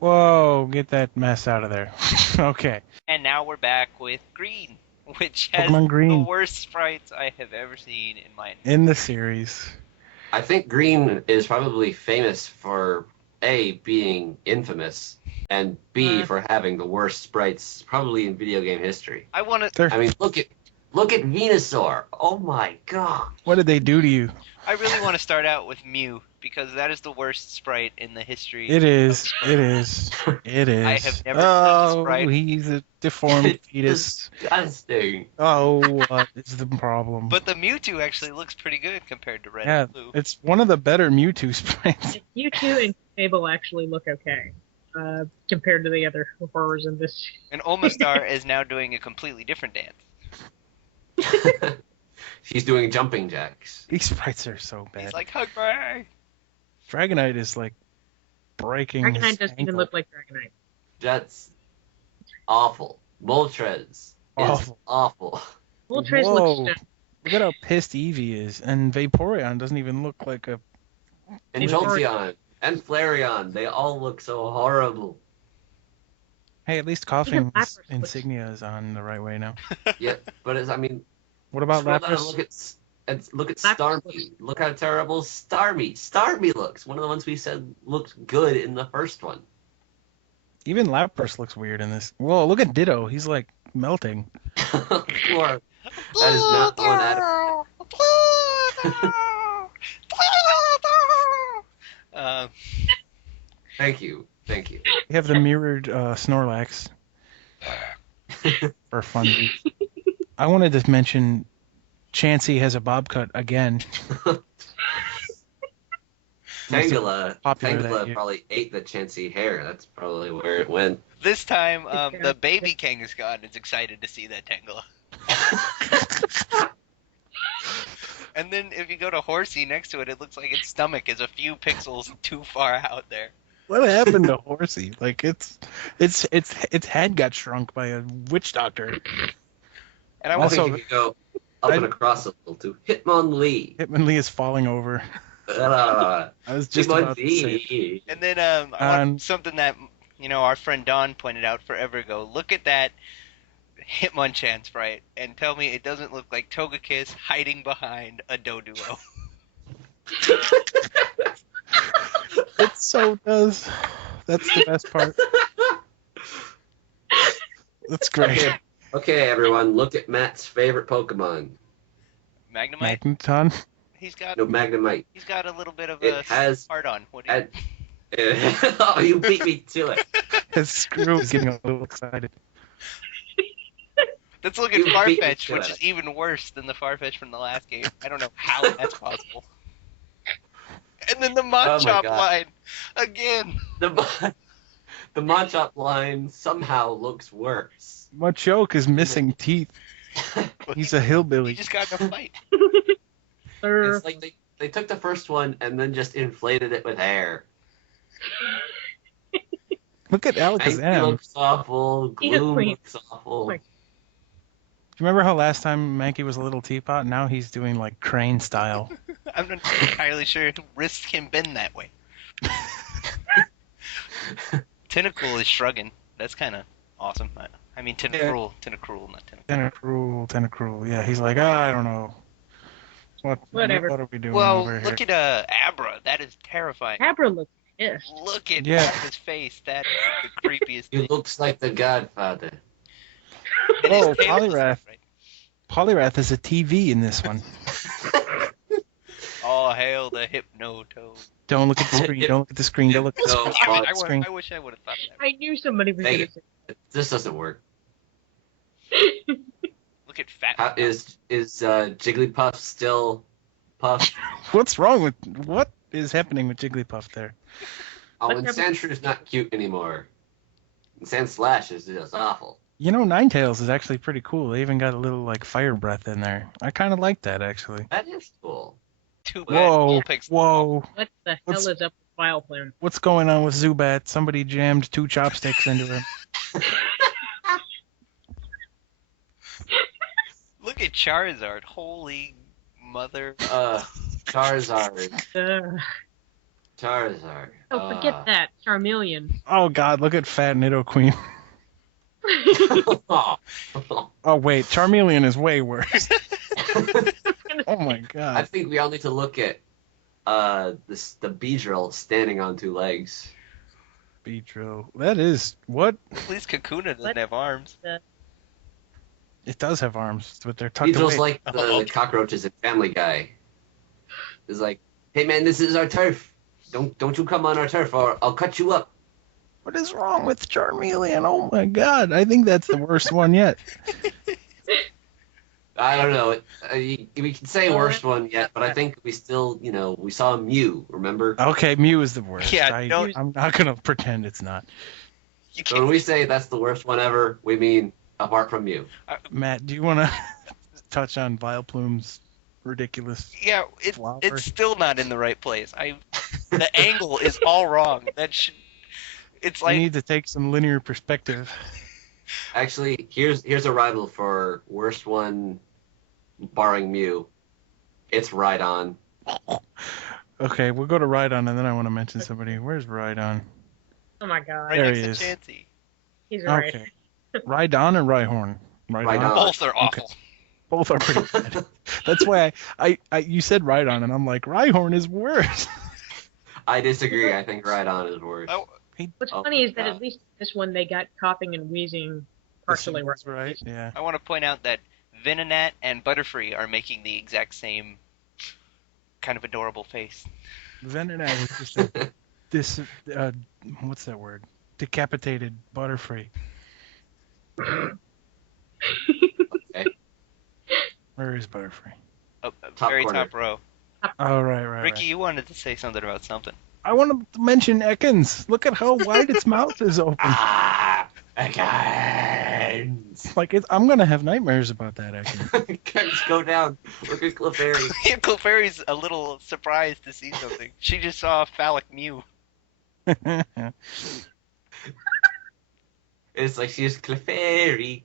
Whoa, get that mess out of there. Okay. And now we're back with Green, which has Pokemon the Green worst sprites I have ever seen in my in the series. I think Green is probably famous for A, being infamous, and B, for having the worst sprites probably in video game history. I want to. They're, I mean, look at Venusaur. Oh my god. what did they do to you? I really want to start out with Mew because that is the worst sprite in the history. It of is. sprites. It is. It is. I have never seen a Oh, sprite. he's a deformed It's fetus. disgusting. Oh, what is the problem? But the Mewtwo actually looks pretty good compared to Red Yeah, and Blue. it's one of the better Mewtwo sprites. Mewtwo and Cable actually look okay compared to the other horrors in this. And Omastar is now doing a completely different dance. She's doing jumping jacks. These sprites are so bad. He's like, hug me! Dragonite is like breaking his Dragonite doesn't even ankle. look like Dragonite. That's awful. Moltres is Awful. awful. Moltres Whoa. looks stunning. Look at how pissed Eevee is, and Vaporeon doesn't even look like a. And Maybe Jolteon and Flareon, they all look so horrible. Hey, at least Even Coughing's Lapras looks- insignia is on the right way now. Yeah, but I mean, What about scroll down and Lapras? look at Lapras Starmie. looks- Look how terrible Starmie looks. One of the ones we said looked good in the first one. Even Lapras looks weird in this. Whoa, look at Ditto. He's like melting. Sure. That is not one Adam. Um, Thank you. We have the mirrored Snorlax for fun. I wanted to mention Chansey has a bob cut again. Tangela Popular that year. probably ate the Chansey hair. That's probably where it went. this time, the baby Kangaskhan is excited to see that Tangela. And then if you go to Horsey next to it, it looks like its stomach is a few pixels too far out there. What happened to Horsey? Like its head got shrunk by a witch doctor. And I I was Also- think you could go up and across a little to Hitmonlee. Hitmonlee is falling over. I was just about to say it. Hitmonlee. And then I want something that our friend Don pointed out forever ago. Look at that Hitmonchan sprite and tell me it doesn't look like Togekiss hiding behind a Doduo. It so does. That's the best part. That's great. Okay, everyone, look at Matt's favorite Pokemon. Magnemite. Magneton. He's got No, Magnemite. he's got a little bit of It a has- hard on. What do you? Oh, you beat me to it. His screw is getting a little excited. Let's look at You beat me Farfetch, to which it. is even worse than the Farfetch from the last game. I don't know how that's possible. And then the Machop God. line again. The Machop line somehow looks worse. Machoke is missing teeth. He's a He hillbilly. just got in a fight. It's like they took the first one and then just inflated it with hair. Look at Mankey Alakazam. looks awful. He's a Gloom queen. looks awful. Like- Do you remember how last time Mankey was a little teapot? Now he's doing like crane style. I'm not entirely sure Risk can bend that way. Tentacool is shrugging. That's kind of awesome. I mean, Tentacruel, not Tentacool. Tentacruel. Yeah, he's like, I don't know. Whatever. What are we doing Well, over look here? at Abra. That is terrifying. Abra looks pissed. Look at Yeah. his face. That is the creepiest He thing. looks like the Godfather. And his Oh, tail is Poliwrath. right. Poliwrath is a TV in this one. All hail the Hypnotoad. Don't look at the screen. Don't look at the screen. Don't look at the No, screen. Damn it, Screen. I wish I would have thought of that. I knew somebody was Dang going to it. say This doesn't work. Look at Fat. How, is Jigglypuff still Puff? What's wrong with what is happening with Jigglypuff there? Oh, What's and happening? Sandshrew not cute anymore. And Sandslash is just awful. You know, Ninetales is actually pretty cool. They even got a little like fire breath in there. I kind of like that actually. That is cool. Too bad. Whoa, Vulpix- whoa! what the What's- hell is up with Vileplume? What's going on with Zubat? Somebody jammed 2 chopsticks into him. Look at Charizard. Holy mother. Charizard. Charizard. Oh, forget that. Charmeleon. Oh God, look at Fat Nidoqueen. Oh wait, Charmeleon is way worse. Oh my I God. think we all need to look at the Beedrill standing on two legs. Beedrill. That is what? At least Kakuna doesn't What? have arms. It does have arms, but they're tucked Beedrill's away. like the cockroaches in Family Guy. It's like, hey man, this is our turf. Don't you come on our turf or I'll cut you up. What is wrong with Charmeleon? Oh my God, I think that's the worst one yet. I don't know. We can say worst one yet, but I think we still, we saw Mew, remember? Okay, Mew is the worst. Yeah, I'm not gonna pretend it's not. You So when we say that's the worst one ever, we mean apart from Mew. Matt, do you want to touch on Vileplume's ridiculous? Yeah, Flower. it's still not in the right place. The angle is all wrong. It's I like need to take some linear perspective. Actually, here's a rival for worst one, barring Mew. It's Rhydon. Okay, we'll go to Rhydon, and then I want to mention somebody. Where's Rhydon? Oh my god. right There next he to is. Chansey. He's right. Okay. Rhydon or Rhyhorn? Rhydon. Both are awful. Both are pretty bad. That's why I you said Rhydon, and I'm like, Rhyhorn is worse. I disagree. I think Rhydon is worse. Oh, What's Oh funny my is that God. at least this one they got coughing and wheezing partially right. right. Yeah. I want to point out that Venonat and Butterfree are making the exact same kind of adorable face. Venonat is just what's that word? Decapitated Butterfree. Okay. Where is Butterfree? Oh, Top very corner. top row. Oh, right. Ricky, you wanted to say something about something. I want to mention Ekans. Look at how wide its mouth is open. Ekans! Like I'm gonna have nightmares about that Ekans. Ekans, go down. Look at Clefairy. Clefairy's a little surprised to see something. She just saw a phallic Mew. It's like she's Clefairy.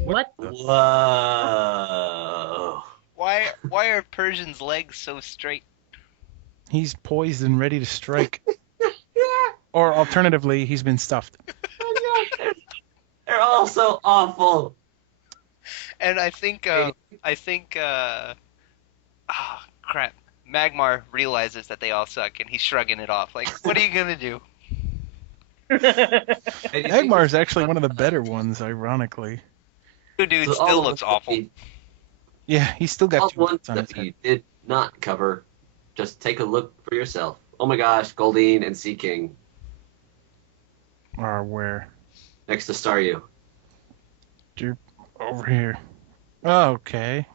What? Whoa. Why are Persian's legs so straight? He's poised and ready to strike. Yeah. Or alternatively, he's been stuffed. They're all so awful. And I think crap. Magmar realizes that they all suck, and he's shrugging it off. Like, what are you gonna do? Magmar is actually one of the better ones, ironically. Dude So all still of looks the- awful. Yeah, he's still All got the two ones bits on his that head. you did not cover, just take a look for yourself. Oh my gosh, Goldeen and Sea King Or where? next to Staryu. Over here. Oh, okay.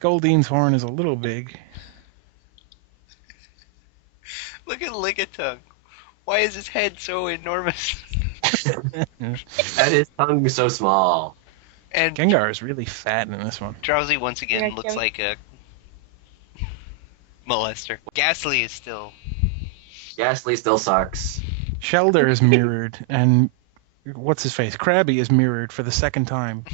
Goldeen's horn is a little big. Look at Lickitung. Why is his head so enormous? And his tongue is so small. And Gengar is really fat in this one. Drowsy once again Yeah, looks Joe. like a molester. Ghastly is still. Ghastly still sucks. Shelder is mirrored, and what's his face? Krabby is mirrored for the second time.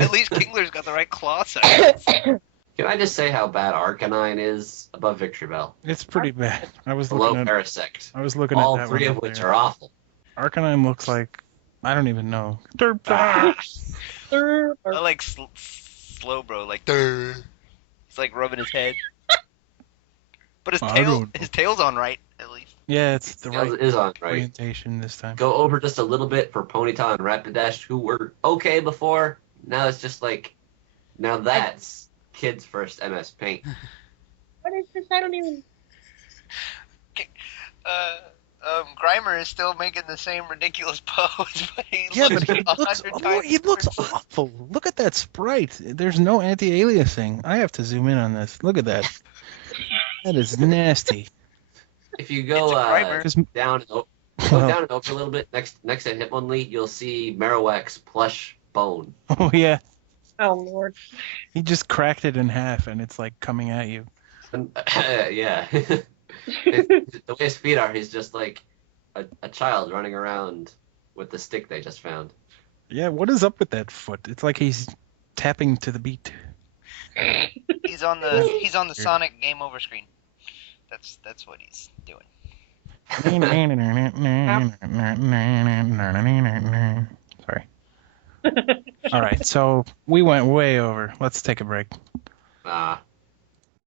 At least Kingler's got the right claw size. Can I just say how bad Arcanine is above Victory Bell? It's pretty bad. I was Below looking at. Parasect. I was looking All at that three one of which earlier. are awful. Arcanine looks like I don't even know. I like slow bro, like "Durr." He's like rubbing his head. But I don't know. his tail's on right, at least. Yeah, it's the Tails right is on right. orientation this time. Go over just a little bit for Ponyta and Rapidash, who were okay before. Now it's just like, now that's kids' first MS Paint. What is this? I don't even. Grimer is still making the same ridiculous pose, but he Yeah, looks but he looks, 100 times he looks worse. awful. Look at that sprite. There's no anti-aliasing. I have to zoom in on this. Look at that. That is nasty. If you go It's a Grimer. Just- down, go down and over a little bit, next to Hitmonlee, you'll see Marowak's plush bone. Oh yeah, Oh lord. he just cracked it in half, and it's like coming at you. And, yeah. The way his feet are, he's just like a child running around with the stick they just found. Yeah, what is up with that foot? It's like he's tapping to the beat. He's on the Sonic game over screen. That's what he's doing. Sorry. All right, so we went way over. Let's take a break.